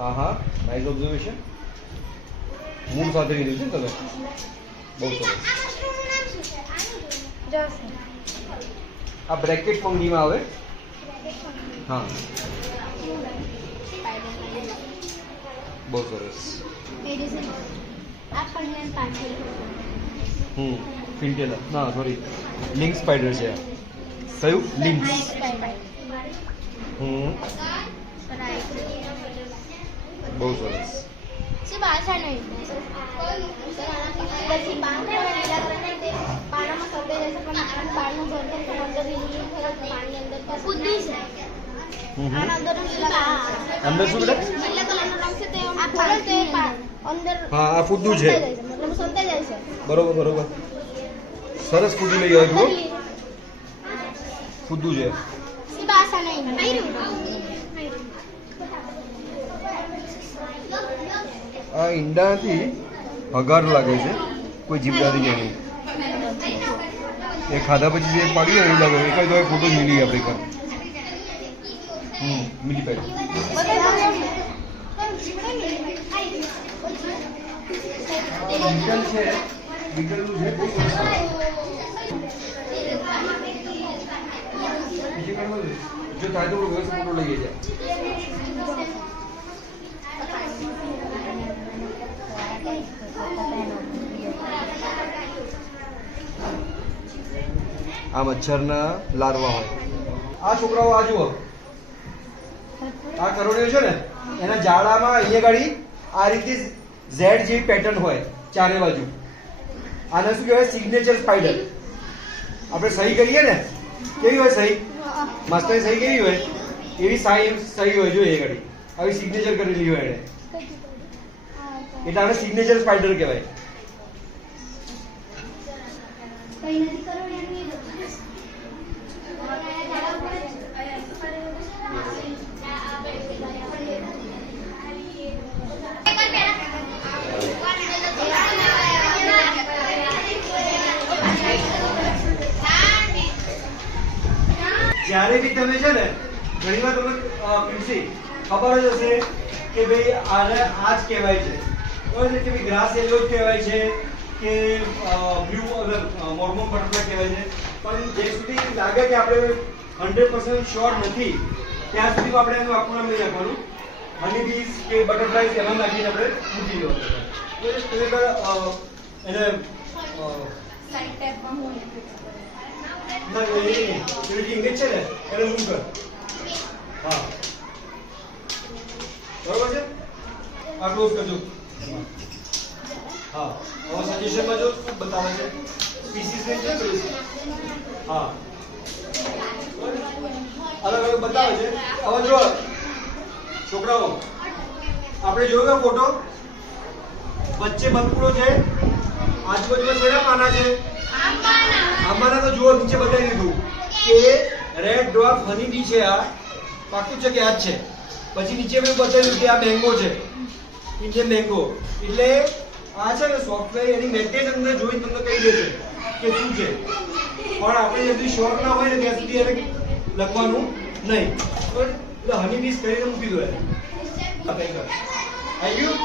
હા હા, નાઇસ ઓબ્ઝર્વેશન. મૂળ સાથે લીધું છે ને તમે? બહુ સરસ. આ બ્રેકેટ ફંગીમાં આવે. હા, બહુ સરસ. ફિન્ટેલા, ના સોરી, લિંક સ્પાઈડર છે. કયું? લિંક્સ. બહુ સરસ. ભાષા નહીં પછી પાનામાં સૌદે જશે પણ પાણીનું ઘર પણ અંદર પાણી અંદર કૂદી છે. અંદર શું બેટા? લીલા કલરનો રંગ છે તે આ ખોલે તો અંદર હા, આ ફૂદું છે. મતલબ સંતાઈ જાય છે. બરોબર બરોબર, સરસ ફૂદું લઈ આવ્યું. ફૂદું છે. ભાષા નહીં આ ઈંડાથી હગાર લાગે છે, કોઈ જીવડાથી કે નહીં. એ ખાધા પછી જે પાડી એવું લાગે. એક જ ફોટો મિલી આપણે કર. મિલી પાડી. બીટલ છે, બીટલનું છે. બહુ સરસ. બીજી કઈ જો થાય તો વ્યવસ્થિત ફોટો લઈએ જાય. આ મચ્છરના લાર્વા હોય. આ છોકરાઓ આ જુઓ, આ કરોડિયો છે ને, એના જાળામાં અહીંયા ગાડી આ રીતે ઝેડ જેવી પેટર્ન હોય ચારે બાજુ. આને શું કહેવાય? Signature spider. આપણે સહી કરીએ ને, કેવી હોય સહી? માસ્ટરે સહી કેવી હોય? એવી સહી હોય. જો એ ગાડી આવી સિગ્નેચર કરેલી હોય એને, એટલે આને સિગ્નેચર સ્પાઈડર કહેવાય. જ્યારે બી તમે છે ને, ઘણી વાર તમે પીરસી ખબર જ હશે કે ભાઈ આને આ જ કહેવાય છે, બરાબર છે કે ભાઈ ગ્રાસ એલો જ કહેવાય છે કે બ્લુ મોર્મોન બટરફ્લાય કહેવાય છે. પણ જ્યાં સુધી લાગે કે આપણે 100% શ્યોર નથી ત્યાં સુધી આપણે એનું આખું નામ નહીં આપવાનું. હની બીઝ કે બટરફ્લાય એમાં નાખીને આપણે મૂકી દેવાનું. એને સાઈડ ટેપમાં હું ના એ ઇંગ્લિશ છે ને એને મૂવ કર. હા બરોબર છે. આ ક્લોઝ કરજો. હા હવે સજેશનમાં જો શું બતાવે છે સ્પીસીસ ને છે બધું. હા અલગ અલગ બતાવે છે. હવે જો છોકરાઓ આપણે જોયો ફોટો વચ્ચે મનકુડો છે, આજુબાજુમાં કેવા પાના છે? આંબાના. તો જુઓ નીચે બતાવી દીધું કે રેડ ડ્વાર્ફ હની બી છે. આ પાકું છે કે આ જ છે. પછી નીચે મેં બતાવ્યું કે આ મેંગો છે, ઇન્ડિયન મેંગો. એટલે આ છે ને સોફ્ટવેર એની મેન્ટેન અંદર જોઈને તમને કહી દેશે કે શું છે. પણ આપણે જેટલી શ્યોર ના હોય ને ત્યાં સુધી એને લખવાનું નહીં. એટલે હની બીસ કરીને મૂકી દો. આવી ગયું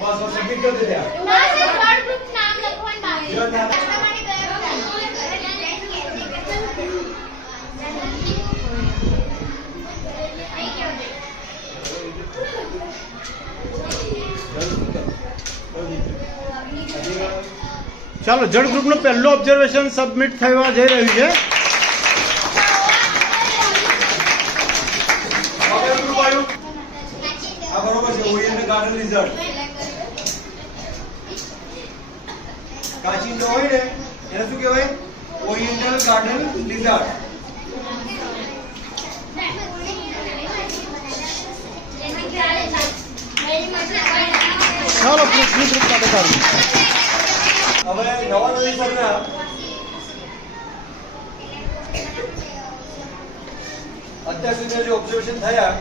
બસ સબમિટ કરી દે. ત્યાં ના સર થર્ડ ગ્રુપ નામ લખવાનું બાકી જો નામ. ચાલો જળ ગ્રુપનું પહેલું ઓબ્ઝર્વેશન સબમિટ થવા જઈ રહ્યું છે. આ બરોબર છે. Oriental garden lizard. કાચિંડો હોય ને એને શું કહેવાય? Oriental garden lizard. ચાલો પૃથ્વી ગ્રુપ માટે સારું. હવે નવા નદીસરના અત્યાર સુધી જે ઓબ્ઝર્વેશન થયા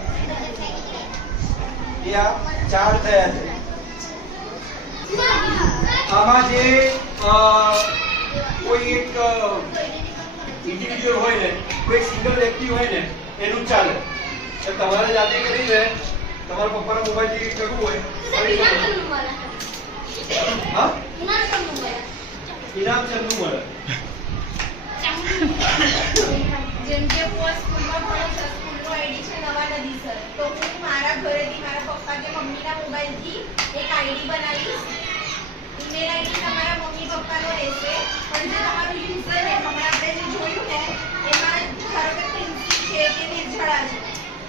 એ આ 4 થયા છે. આમાં જે કોઈ એક ઇન્ડિવિડ્યુઅલ હોય ને, કોઈ સિંગલ વ્યક્તિ હોય ને એનું ચાલે. તો તમારે જાતે કરીને તમારા પપ્પાના મોબાઈલથી કરવું હોય હા ઇનામ ચંદુ મળે. જેમ કે હું સ્કૂલમાં ભણું છું, સ્કૂલનો આઈડી છે નવા નદી સર. તો હું મારા ઘરેથી મારા પપ્પા કે મમ્મીના મોબાઈલથી એક આઈડી બનાવીશ. ઈમેલ આઈડી તમારા મમ્મી પપ્પાનો રહેશે, પણ જે તમારું યુઝર નેમ હમણાં આપણે જે જોયું ને એમાં ધારો કે પ્રિન્સી છે કે નિર્જળા છે,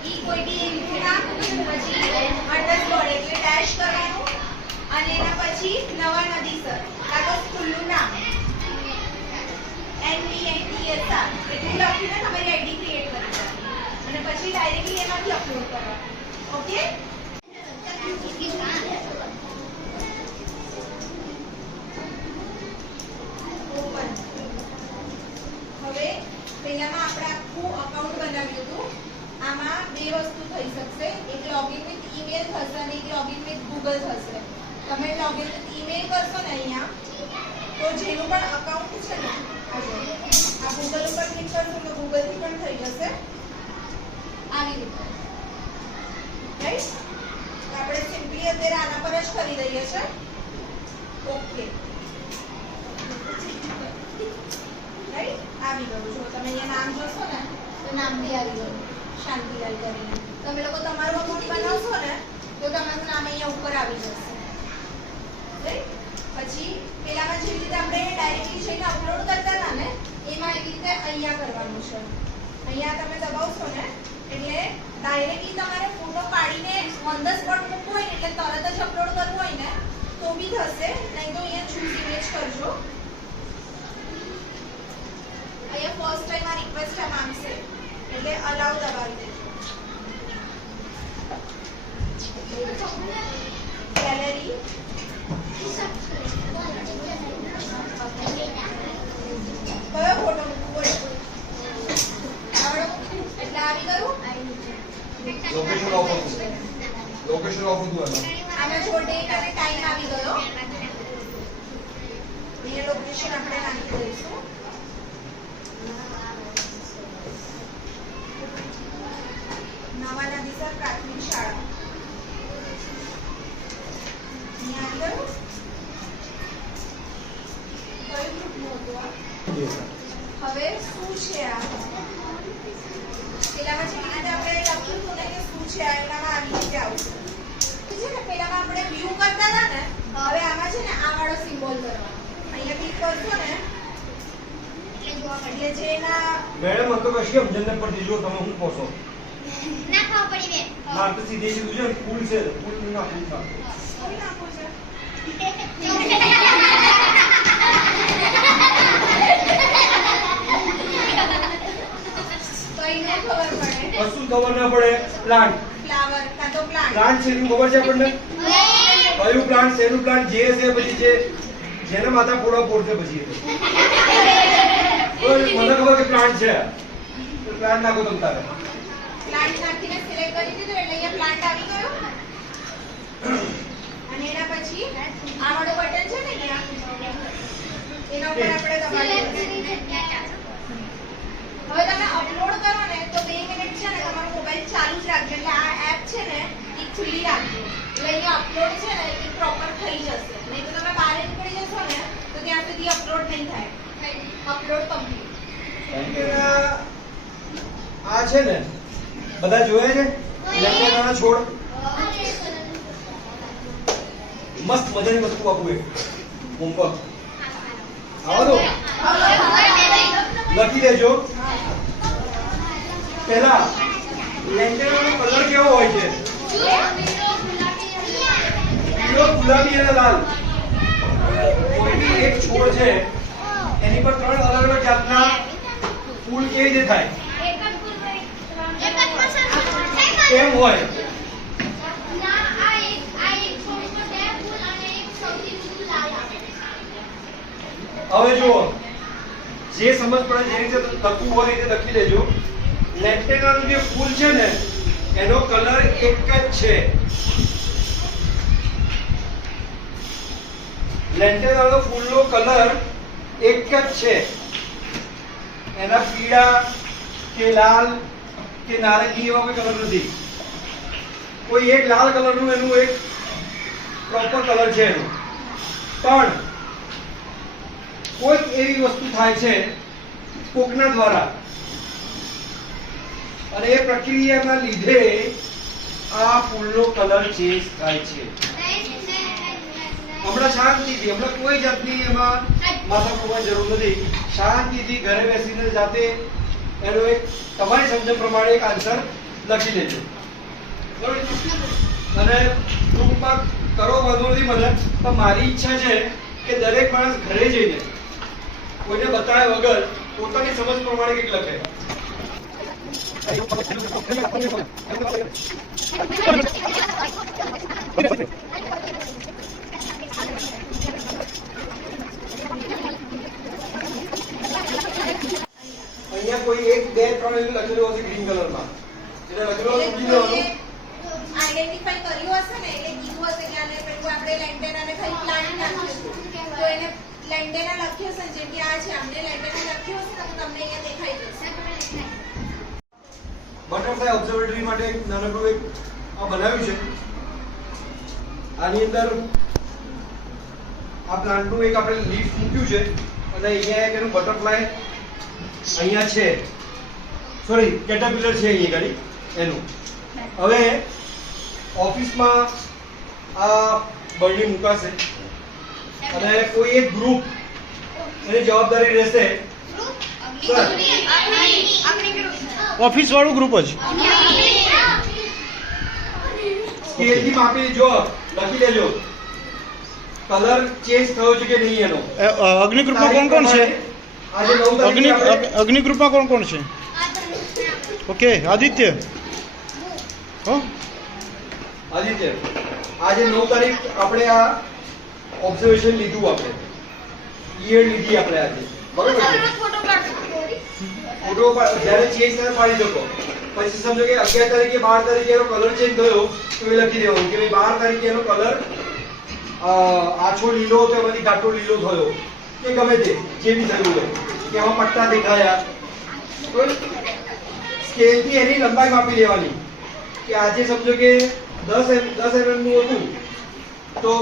ઈ કોઈ બી એમથી નાખવું, પછી અંડરસ્કોર એટલે ડેશ કરવાનું અને એના પછી નવા નદી સર કાં તો સ્કૂલનું નામ NVNTSR એટલું લખીને તમારી આઈડી ક્રિએટ કરી દેવાની અને પછી ડાયરેક્ટલી એમાંથી અપલોડ કરવાનું. ઓકે? હવે પહેલામાં આપણે આખું અકાઉન્ટ બનાવ્યું હતું. આમાં બે વસ્તુ થઈ શકશે, એક લોગિન વિથ ઈમેલ થશે અને એક લોગિન વિથ ગૂગલ થશે. તમે લોગિન વિથ ઈમેલ કરશો ને અહીંયા તો જેનું પણ અકાઉન્ટ છે ને આ ગૂગલ ઉપર ક્લિક કરશો તો ગૂગલથી પણ થઈ જશે આવી રીતે. રાઈટ? આપણે સિમ્પલી અત્યારે આના પર જ કરી દઈએ છે. Okay right? આવી ગયું. જો તમે અહીંયા નામ જોશો ને તો નામ બી આવી ગયું શાંતિલાલ કરીને. તમે લોકો તમારું અકાઉન્ટ બનાવશો ને તો તમારું નામ અહીંયા ઉપર આવી જશે. રાઈટ? પછી પેલામાં જેવી રીતે આપણે ડાયરેક્ટલી જઈને અપલોડ કરતા હતા ને એમાં એવી રીતે અહીંયા કરવાનું છે. અહીંયા તમે દબાવશો ને એટલે ડાયરેક્ટલી તમારે ફોટો પાડીને ઓન ધ સ્પોટ મૂકવું હોય ને એટલે તરત જ અપલોડ કરવું હોય ને તો બી થશે, નહીં તો અહીંયા ચૂઝ ઇમેજ કરજો. અહીંયા ફર્સ્ટ ટાઈમ આ રિક્વેસ્ટ માંગશે એટલે અલાઉ દબાવી દેજો. ગેલેરી કયો ફોટો મૂકવો એટલે આવી ગયું. લોકેશન ઓફ હતું. લોકેશન ઓફ હતું એમાં. આમાં જો ડેટ અને ટાઈમ આવી ગયો. અહીંયા લોકેશન આપણે નાખી દઈશું. નવા નદીસર પ્રાથમિક શાળા. શું છે આ પેલામાં જે રીતે આપણે લખ્યું હતું ને કે શું છે આ એનામાં આવી રીતે આવશે છે ને પેલામાં આપણે વ્યૂ કરતા હતા ને હવે આમાં છે ને આ વાળો સિમ્બોલ કરવાનો અહીંયા ક્લિક કરશો ને એટલે જે એના મેડમ આ તો કશી સમજણ ન પડતી જો તમે હું પોસો ના ખાવા પડી બે માર તો સીધે સીધું છે ફૂલ છે ફૂલ ના ફૂલ થા કોઈ નાખો છે કઈ ન ખબર પડે કશું ખબર ના પડે પ્લાન્ટ ફ્લાવર કાં તો પ્લાન્ટ પ્લાન્ટ છે એનું ખબર છે આપણને કયું પ્લાન્ટ શેનું પ્લાન્ટ જે છે પછી જે જેને માથા ફોડવા પડશે પછી એ તો મને ખબર કે પ્લાન્ટ છે તો પ્લાન્ટ નાખો તમ તારે પ્લાન્ટ નાખીને સિલેક્ટ કરી દીધું એટલે અહીંયા પ્લાન્ટ આવી ગયો અને એના પછી આ વાળું બટન છે ને અહીંયા એના ઉપર આપણે દબાવીએ હવે તમે અપલોડ કરો ને તો 2 મિનિટ છે ને તમારો મોબાઈલ ચાલુ જ રાખજો એટલે આ એપ છે ને એ ખુલ્લી રાખજો એટલે અહીંયા અપલોડ છે ને એ પ્રોપર થઈ જશે નહીં તો તમે બહાર નીકળી જશો ને તો ત્યાં સુધી અપલોડ નહીં થાય અપલોડ કમ્પ્લીટ આ છે ને બધા જોયા છે લેંગડાના છોડ મસ્ત મજાની વસ્તુ આપું એક હોમવર્ક આવો દો લખી દેજો પહેલા લેંગડાનો કલર કેવો હોય છે પીળો ગુલાબી અને લાલ કોઈની એક છોડ છે એની પર 3 અલગ અલગ જાતના ફૂલ કેવી રીતે થાય કેમ હોય હવે જુઓ જે સમજ પડે જે રીતે લખવું હોય એ રીતે લખી દેજો લેન્ટેનાનું જે ફૂલ છે ને એનો કલર એક જ છે લેન્ટેનાનો ફૂલનો કલર એક જ છે એના પીળા કે લાલ કે નારંગી એવા કોઈ કલર નથી કોઈ એક લાલ કલરનું એનું એક પ્રોપર કલર છે એનું પણ કોઈક એવી વસ્તુ થાય છે કોકના દ્વારા અને એ પ્રક્રિયાના લીધે આ ફૂલનો કલર ચેન્જ થાય છે હમણાં શાંતિથી હમણાં કોઈ જાતની એમાં માથા ફોડવાની જરૂર નથી શાંતિથી ઘરે બેસીને જાતે એનો એક તમારી સમજણ પ્રમાણે એક આન્સર લખી લેજો અને ટૂંકમાં કરો વાંધો નથી મને પણ મારી ઈચ્છા છે કે દરેક માણસ ઘરે જઈને કોઈને બતાવ્યા વગર પોતાની સમજ પ્રમાણે કંઈક લખે અહીંયા કોઈ 1 2 3 એવું લખેલું હશે ગ્રીન કલરમાં એટલે લખેલું હશે ગ્રીન કલરનું આઈડેન્ટિફાઈ કર્યું હશે ને એટલે કીધું હશે કે આને પેલું આપણે લેન્ટેનાને ખાલી પ્લાન્ટ નાખ્યું તો એને લેન્ટેના લખ્યું હશે જેમ કે આ છે આમને લેન્ટેના લખ્યું હશે તો તમને અહીંયા દેખાઈ જશે બટરફ્લાય ઓબ્ઝર્વેટરી માટે એક નાનકડું એક આ બનાવ્યું છે આની અંદર આ પ્લાન્ટનું એક આપણે લીફ મૂક્યું છે અને અહીંયા એક એનું બટરફ્લાય અહીંયા છે સોરી કેટરપિલર છે અહીંયા ગાડી એનું હવે ઓફિસમાં આ બરણી મુકાશે અને કોઈ એક ગ્રુપ એની જવાબદારી રહેશે સર ઓફિસ વાળું ગ્રુપ જ સ્કેલથી માપી જો લખી દેજો કલર ચેન્જ થયો છે કે નહીં એનો અગ્નિ ગ્રુપમાં કોણ કોણ છે આજે 9 તારીખે અગ્નિ ગ્રુપમાં કોણ કોણ છે ઓકે આદિત્ય હો આદિત્ય આજે 9 તારીખ આપણે આ ઓબ્ઝર્વેશન લીધું આપણે ઈયર લીધી આપણે આજે બરોબર છે ફોટો જ્યારે ચેન્જ થાય પાડી શકો પછી સમજો કે 11 તારીખે 12 તારીખે એનો કલર ચેન્જ થયો તો એ લખી દેવાનું કે ભાઈ 12 તારીખે એનો કલર આછો લીલો તો એમાંથી ઘાટો લીલો થયો કે ગમે તે જે બી થયું હોય કે એમાં પટ્ટા દેખાયા સ્કેલથી એની લંબાઈ માપી લેવાની કે આજે સમજો કે 10 mm નું હતું તો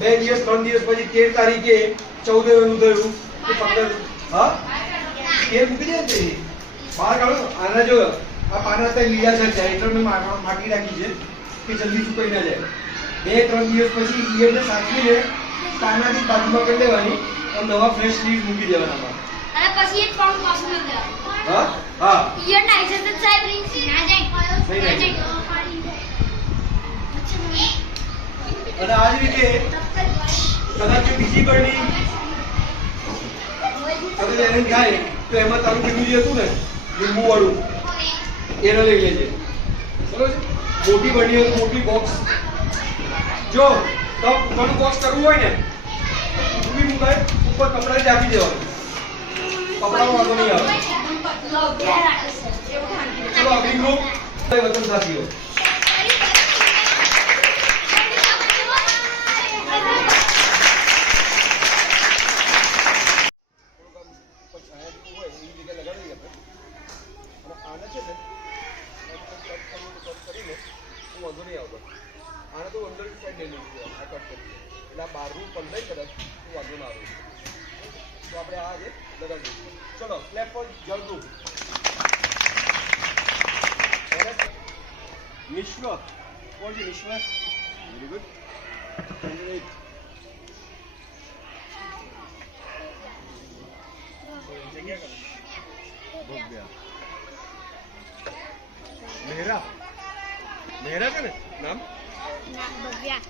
2 દિવસ 3 દિવસ પછી 13 તારીખે 14 mm નું થયું કે 15 હા તેલ મૂકી દે ને તે બહાર કાઢો. આના જો આ પાના અત્યારે લીલા છે એટલે મેં માટી રાખી છે કે જલ્દી સુકાઈ ના જાય. 2-3 દિવસ પછી ઈયળને સાચવીને પાનાની બાજુમાં કરી લેવાની અને નવા ફ્રેશ લીવ્સ મૂકી દેવાના. અને પછી એક પણ પાછું ન દેવાનું. હા હા ઈયર ના છે તો સાહેબ ના જાય નહીં ના જાય. જાય અને આ જ રીતે કદાચ જો બીજી બરણી કદાચ એને થાય તો એમાં તારું પેલું જે હતું ને લીંબુ વાળું એને લઈ લેજે. બરોબર છે? મોટી બરણી હોય તો મોટી બોક્સ. જો ઘણું બોક્સ કરવું હોય ને તો ઊભી મુકાય ઉપર કપડા જ આપી દેવાનું. કપડાનો વાંધો નહીં આવે. ચલો અગ્નિ ગ્રુપ વતન સાથીઓ આને તો અંદર સાઈડ લઈ લઈશું આ કટ કરી એટલે આ બહારનું પણ નહીં કદાચ વાંધો ના આવે તો આપણે આ જે લગાવી દઈશું. ચલો ક્લેપ ફોર જળગુપ. વિશ્વ કોણ છે? વિશ્વ વેરી ગુડ. મેહરા મેહરા છે ને નામ? ભવ્યા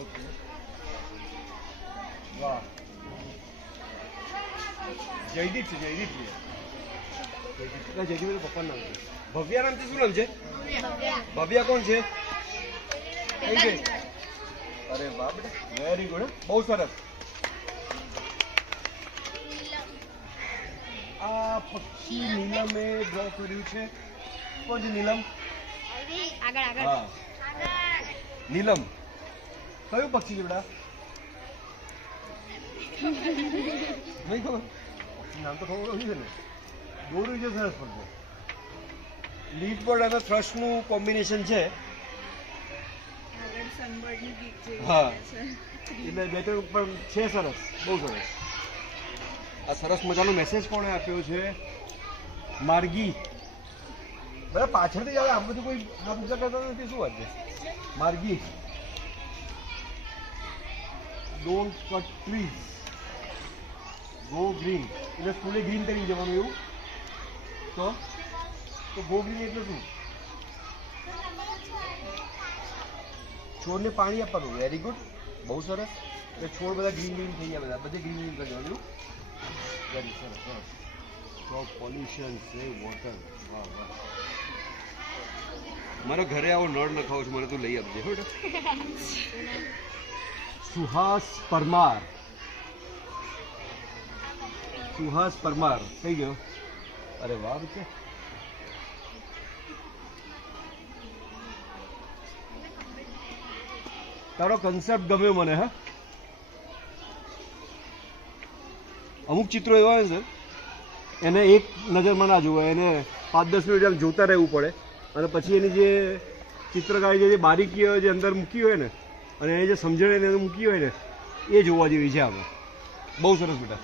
ઓકે વાહ. જયદીપ છે જયદીપ છે. જયદીપ પપ્પા નામ છે. ભવ્યા નામ શું નામ છે? ભવ્યા કોણ છે? કઈ ગઈ? અરે વાહ બેટા વેરી ગુડ. બહુ સરસ. આ પક્ષી નીલમે ડ્રો કર્યું છે. કોણ છે નીલમ? આગળ આગળ હા નીલમ. કયું પક્ષી છે બેટા? નહીં ખબર. નામ તો ખબર હોય છે ને. દોર્યું છે સરસ પણ. લીડ બર્ડ અને થ્રશનું કોમ્બિનેશન છે. હા એટલે બેટર ઉપર છે સરસ. બહુ સરસ. આ સરસ મજાનો મેસેજ કોણે આપ્યો છે? માર્ગી. બરાબર પાછળથી જ આમ બધું કોઈ આ પૂજા કરતા નથી. શું વાત છે? Margi don't cut trees go green એટલે સ્કૂલે ગ્રીન કરી જવાનું એવું તો ગો ગ્રીન એટલે શું? છોડને પાણી આપવાનું. Very good. બહુ સરસ. એટલે છોડ બધા ગ્રીન ગ્રીન થઈ ગયા. બધા બધે ગ્રીન ગ્રીન કરી દેવાનું. વેરી સરસ સરસ. Stop pollution save water. વાહ વાહ. મારા ઘરે આવો નળ નખાવો છો મને તું લઈ આપજે. હો સુહાસ પરમાર. સુહાસ પરમાર થઈ ગયો. અરે વાહ બેટા. તારો કન્સેપ્ટ ગમ્યો મને. હા અમુક ચિત્રો એવા હોય છે એને એક નજરમાં ના જોવાય. એને 5-10 મિનિટ આમ જોતા રહેવું પડે અને પછી એની જે ચિત્રકારી જે બારીકીઓ જે અંદર મૂકી હોય ને અને એ જે સમજણ એને મૂકી હોય ને એ જોવા જેવી છે. આપણે બહુ સરસ બેટા.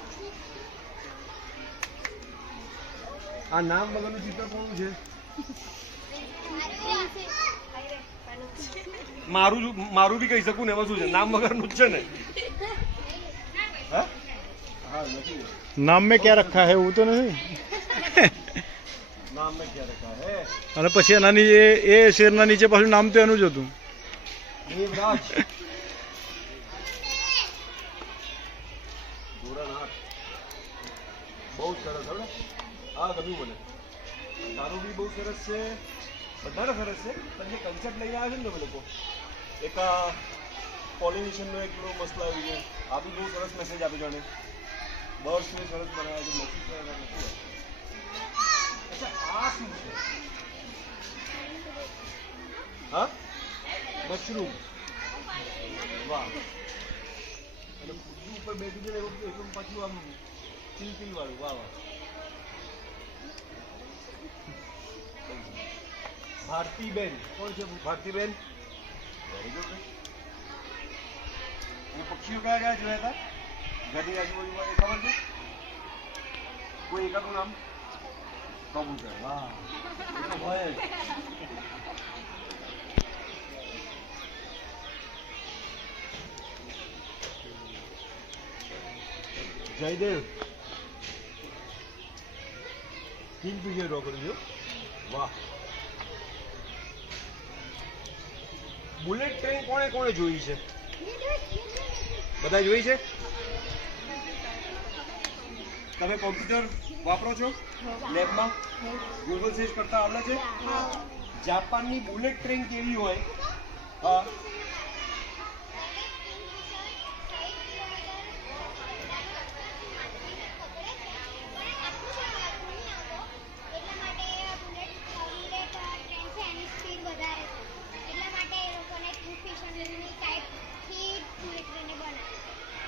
આ નામ વગરનું ચિત્ર કોનું છે? મારું બી કહી શકું ને એમાં શું છે? નામ વગરનું જ છે ને. હા હા નથી. नाम में क्या रखा है वो तो नहीं. નામ મેં ક્યાં રખા હે? અને પછી એના નીચે એ શેરના નીચે પાછું નામ તો એનું જ હતું. દેવરાજ ગોરાનાથ. બહુ સરસ. હવે આ ગમ્યું મને. તારું બી બહુ સરસ છે. બધાને સરસ છે. પણ જે કન્સેપ્ટ લઈને આવ્યા છે ને તમે લોકો એક આ પોલિનેશનનો એક બહુ મસ્ત આવ્યું છે. આ બી બહુ સરસ મેસેજ આપે છે. બર્ડ્સને સરસ બનાવ્યા છે. મેસેજ નથી. અચ્છા આ શું છે? હા મશરૂમ. વાહ. અને કુદુ ઉપર બેઠું છે એવું એકદમ પાછું આમ ચીલ વાળું. વાહ વાહ. ભારતીબેન કોણ છે? ભારતીબેન વેરી ગુડ. અને પક્ષીઓ કયા કયા જોયા હતા? ઘરની આજુબાજુમાં એ ખબર છે કોઈ એકાદું નામ કબૂતર વાહ એ તો હોય જ. જયદેવ કિંગફિશર ડ્રો કર્યું છે વાહ. બુલેટ ટ્રેન કોણે કોણે જોઈ છે? બધા જોઈ છે? તમે કોમ્પ્યુટર વાપરો છો લેબમાં? ગૂગલ સર્ચ કરતા આવડે છે? જાપાનની બુલેટ ટ્રેન કેવી હોય? હા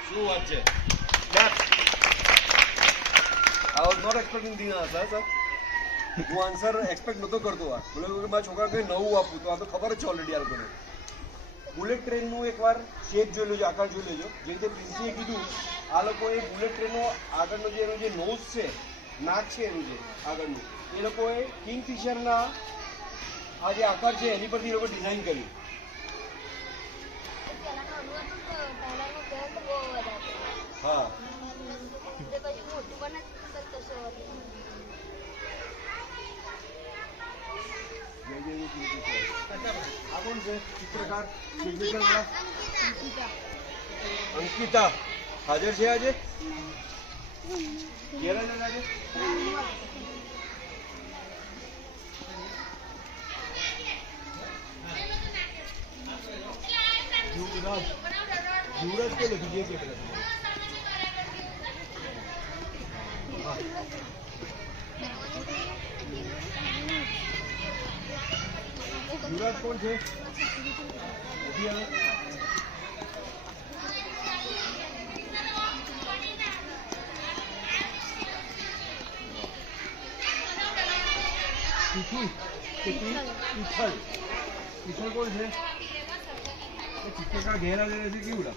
શું વાત છે? I was not expecting the answer sir. હું આન્સર એક્સપેક્ટ નહોતો કરતો. આ બોલે કે મારા છોકરા કંઈ નવું આપું તો આ તો ખબર જ છે ઓલરેડી આ લોકોને. બુલેટ ટ્રેનનું એકવાર શેપ જોઈ લેજો, આકાર જોઈ લેજો. જે રીતે પ્રિન્સીએ કીધું આ લોકોએ બુલેટ ટ્રેનનો આગળનો જે એનો જે નોઝ છે, નાક છે એનું જે આગળનું, એ લોકોએ કિંગફિશરના આ જે આકાર છે એની પરથી એ લોકો ડિઝાઇન કર્યું. હા આ કોણ છે ચિત્રકાર? અંકિતા હાજર છે આજે? ગેરહાજર આજે? યુવરાજ કે લખ્યું છે કે યુવરાજ કોણ છે? ઈથલ કોણ છે? ચિત્રકાર ગેરહાજર છે કેવું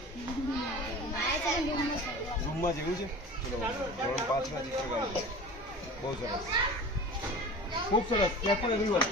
રૂમમાં જેવું છે? ધોરણ 5 ના ચિત્રકાર છે. બહુ સરસ, ખૂબ સરસ. ક્યાં પણ એવી વાત